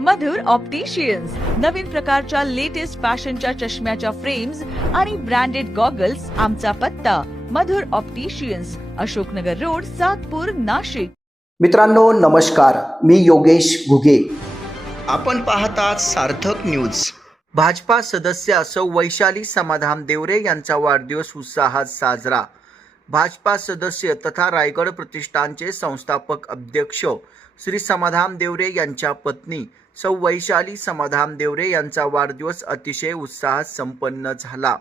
मधुर opticians नवीन प्रकारच्या latest फॅशनच्या चष्म्याच्या फ्रेम्स आणि ब्रँडेड गॉगल्स आमचा पत्ता. Madhur opticians Ashoknagar road Satpur Nashik. मित्रांनो नमस्कार. मी योगेश घुगे. आपण पाहतात सार्थक न्यूज भाजपा सदस्य सौ वैशाली समाधान देवरे यांचा वाढदिवस उत्साहात साजरा. भाजपा सदस्य तथा रायगड प्रतिष्ठानचे संस्थापक अध्यक्ष श्री समाधान देवरे यांच्या पत्नी सौ वैशाली समाधान देवरे यांचा वाढदिवस अतिशय उत्साहात संपन्न झाला.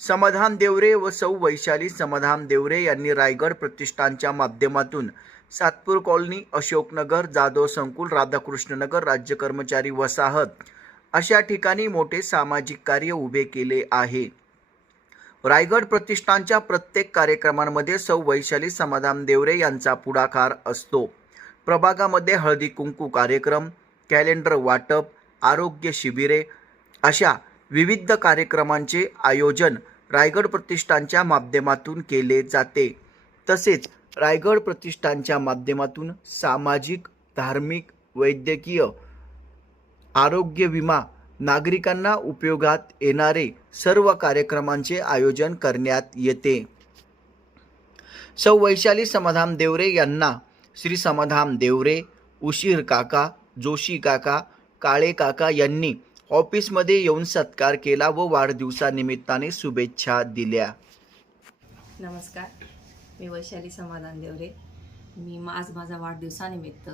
समाधान देवरे व सौ वैशाली समाधान देवरे यांनी रायगड प्रतिष्ठानच्या माध्यमातून सातपूर कॉलनी अशोकनगर जाधव संकुल राधाकृष्णनगर राज्य कर्मचारी वसाहत अशा ठिकाणी मोठे सामाजिक कार्य उभे केले आहे. रायगड प्रतिष्ठानच्या प्रत्येक कार्यक्रमांमध्ये सौ वैशाली समाधान देवरे यांचा पुढाकार असतो. प्रभागामध्ये हळदी कुंकू कार्यक्रम कॅलेंडर वाटप आरोग्य शिबिरे अशा विविध कार्यक्रमांचे आयोजन रायगड प्रतिष्ठानच्या माध्यमातून केले जाते. तसेच रायगड प्रतिष्ठानच्या माध्यमातून सामाजिक धार्मिक वैद्यकीय आरोग्य विमा नागरिकांना उपयोगात येणारे सर्व कार्यक्रमांचे आयोजन करण्यात येते. सौ वैशाली समाधान देवरे यांना श्री समाधान देवरे उशीर काका जोशी काका काळे काका यांनी ऑफिसमध्ये येऊन सत्कार केला व वाढदिवसानिमित्ताने शुभेच्छा दिल्या. नमस्कार. मी वैशाली समाधान देवरे. मी आज माझा वाढदिवसानिमित्त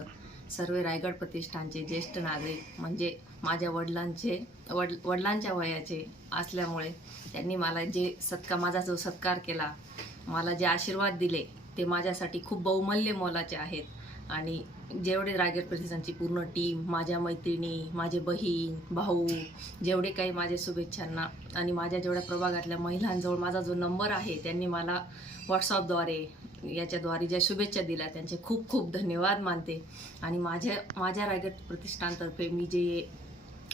सर्व रायगड प्रतिष्ठानचे ज्येष्ठ नागरिक म्हणजे माझ्या वडिलांचे वड वडिलांच्या वयाचे असल्यामुळे त्यांनी मला जे सत्का माझा जो सत्कार केला मला जे आशीर्वाद दिले ते माझ्यासाठी खूप बहुमूल्य मोलाचे आहेत. आणि जेवढे रायगड प्रतिष्ठानची पूर्ण टीम माझ्या मैत्रिणी माझे बहीण भाऊ जेवढे काही माझे शुभेच्छांना आणि माझ्या जेवढ्या प्रभागातल्या महिलांजवळ माझा जो नंबर आहे त्यांनी मला व्हॉट्सअपद्वारे याच्याद्वारे ज्या शुभेच्छा दिल्या त्यांचे खूप खूप धन्यवाद मानते. आणि माझ्या माझ्या रायगड प्रतिष्ठानतर्फे मी जे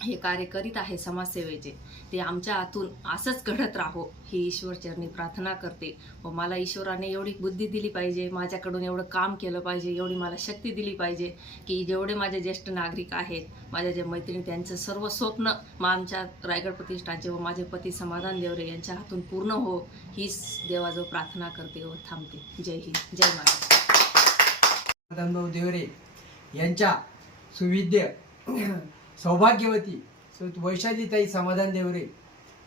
हे कार्य करीत आहे समाजसेवेचे. ते आमच्या हातून असंच घडत राहो ही ईश्वरचरणी प्रार्थना करते. व मला ईश्वराने एवढी बुद्धी दिली पाहिजे माझ्याकडून एवढं काम केलं पाहिजे एवढी मला शक्ती दिली पाहिजे की जेवढे माझे ज्येष्ठ नागरिक आहेत माझ्या जे मैत्रिणी त्यांचं सर्व स्वप्न मग आमच्या रायगड प्रतिष्ठानचे व माझे पती समाधान देवरे यांच्या हातून पूर्ण हो हीच देवाजवळ प्रार्थना करते व थांबते. जय हिंद जय महाराज मदनभाऊ देवरे यांच्या सुविद्य सौभाग्यवती वैशालीताई समाधान देवरे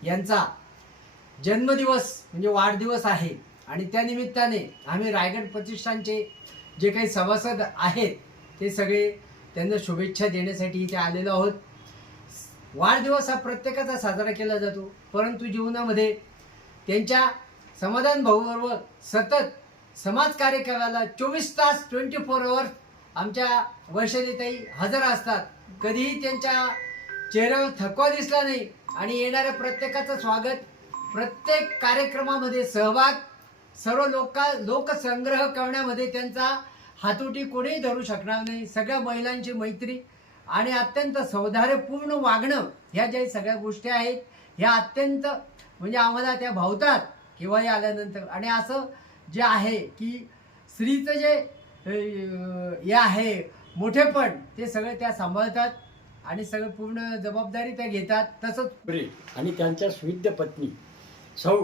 यांचा जन्मदिवस म्हणजे वाढदिवस आहे. आणि त्यानिमित्ताने आम्ही रायगड प्रतिष्ठानचे जे काही सभासद आहेत ते सगळे त्यांना शुभेच्छा देण्यासाठी इथे आलेलो आहोत. वाढदिवस हा प्रत्येकाचा साजरा केला जातो. परंतु जीवनामध्ये त्यांच्या समाधान भाऊबरोबर सतत समाज कार्य करायला चोवीस तास ट्वेंटी फोर आवर्स आमच्या वैशालीताई हजर असतात. कधीही त्यांच्या चेहऱ्यावर थकवा दिसला नाही आणि येणाऱ्या प्रत्येकाचं स्वागत प्रत्येक कार्यक्रमामध्ये सहभाग सर्व लोका लोकसंग्रह करण्यामध्ये त्यांचा हातोटी कोणीही धरू शकणार नाही. सगळ्या महिलांची मैत्री आणि अत्यंत सौधार्यपूर्ण वागणं ह्या ज्या सगळ्या गोष्टी आहेत ह्या अत्यंत म्हणजे आम्हाला त्या भावतात केव्हाही आल्यानंतर. आणि असं जे आहे की स्त्रीचं जे हे आहे मोठेपण ते सगळे त्या सांभाळतात आणि सगळं पूर्ण जबाबदारी त्या घेतात. तसंच देवरे आणि त्यांच्या सुविद्य पत्नी सौ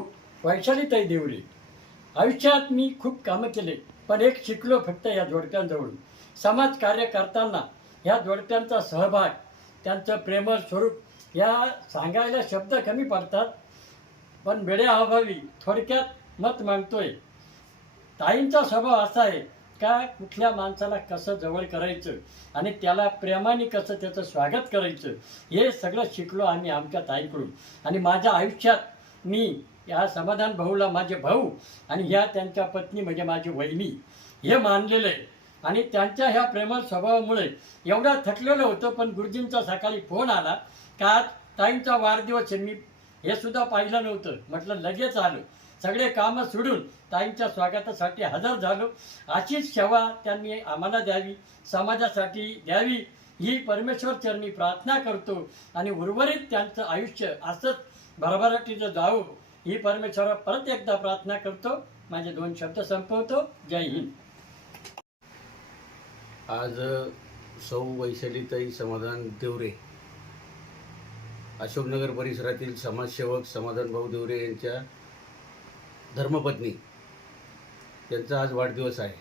वैशालीताई देवरे. आयुष्यात मी खूप कामं केले पण एक शिकलो फक्त या जोडप्यांजवळून. समाज कार्य करताना ह्या जोडप्यांचा सहभाग त्यांचं प्रेमळ स्वरूप या सांगायला शब्द कमी पडतात पण वेळ्या अभावी थोडक्यात मत मागतोय ताईंचा स्वभाव असा आहे का कुठल्या माणसाला कसं जवळ करायचं आणि त्याला प्रेमाने कसं त्याचं स्वागत करायचं हे सगळं शिकलो आम्ही आमच्या ताईकडून. आणि माझ्या आयुष्यात मी या समाधान भाऊला माझे भाऊ आणि ह्या त्यांच्या पत्नी म्हणजे माझी वहिनी हे मानलेलं आहे. आणि त्यांच्या ह्या प्रेमळ स्वभावामुळे एवढा थकलेलं होतं पण गुरुजींचा सकाळी फोन आला का ताईंचा वाढदिवस आहे मी हे सुद्धा पाहिलं नव्हतं. म्हटलं लगेच आलं. सगळे कामं सोडून ताईंच्या स्वागतासाठी हजर झालो. अशीच सेवा त्यांनी आम्हाला द्यावी समाजासाठी द्यावी ही परमेश्वर चरणी प्रार्थना करतो आणि उर्वरित त्यांचं आयुष्य असंच भरभराटीचं जावं ही परमेश्वरा परत एकदा प्रार्थना करतो. माझे दोन शब्द संपवतो. जय हिंद. आज सौ वैशालीताई समाधान देवरे अशोकनगर परिसरातील समाजसेवक समाधान भाऊ देवरे यांच्या धर्मपत्नी. त्यांचा आज वाढदिवस आहे.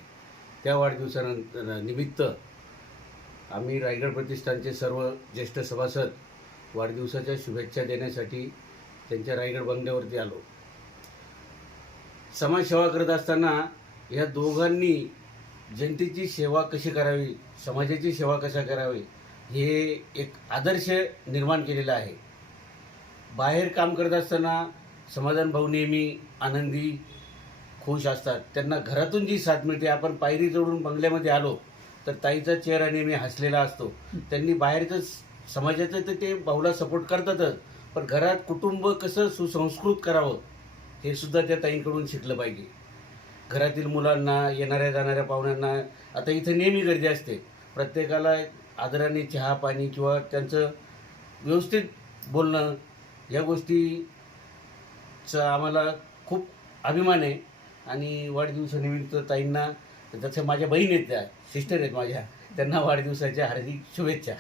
त्या वाढदिवसानंतर निमित्त आम्ही रायगड प्रतिष्ठानचे सर्व ज्येष्ठ सभासद वाढदिवसाच्या शुभेच्छा देण्यासाठी त्यांच्या रायगड बंगल्यावरती आलो. समाजसेवा करत असताना या दोघांनी जनतेची सेवा कशी करावी समाजाची सेवा कशा करावी हे एक आदर्श निर्माण केलेला आहे. बाहेर काम करत असताना समाधान भाऊ नेहमी आनंदी खुश असतात. त्यांना घरातून जी साथ मिळते आपण पायरी चढून बंगल्यामध्ये आलो तर ताईचा चेहरा नेहमी हसलेला असतो. त्यांनी बाहेरचं समाजाचं तर ते भाऊला सपोर्ट करतातच पण घरात कुटुंब कसं सुसंस्कृत करावं हे सुद्धा त्या ताईंकडून शिकलं पाहिजे. घरातील मुलांना येणाऱ्या जाणाऱ्या पाहुण्यांना आता इथं नेहमी गर्दी असते. प्रत्येकाला आदराने चहा पाणी किंवा त्यांचं व्यवस्थित बोलणं या गोष्टी गोष्टीचा आम्हाला खूप अभिमान आहे. आणि वाढदिवसानिमित्त ताईंना जसं माझ्या बहीण आहेत त्या सिस्टर आहेत माझ्या त्यांना वाढदिवसाच्या हार्दिक शुभेच्छा.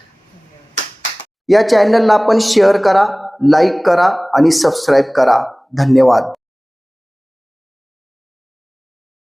या चॅनलला आपण शेअर करा लाईक करा आणि सबस्क्राईब करा. धन्यवाद.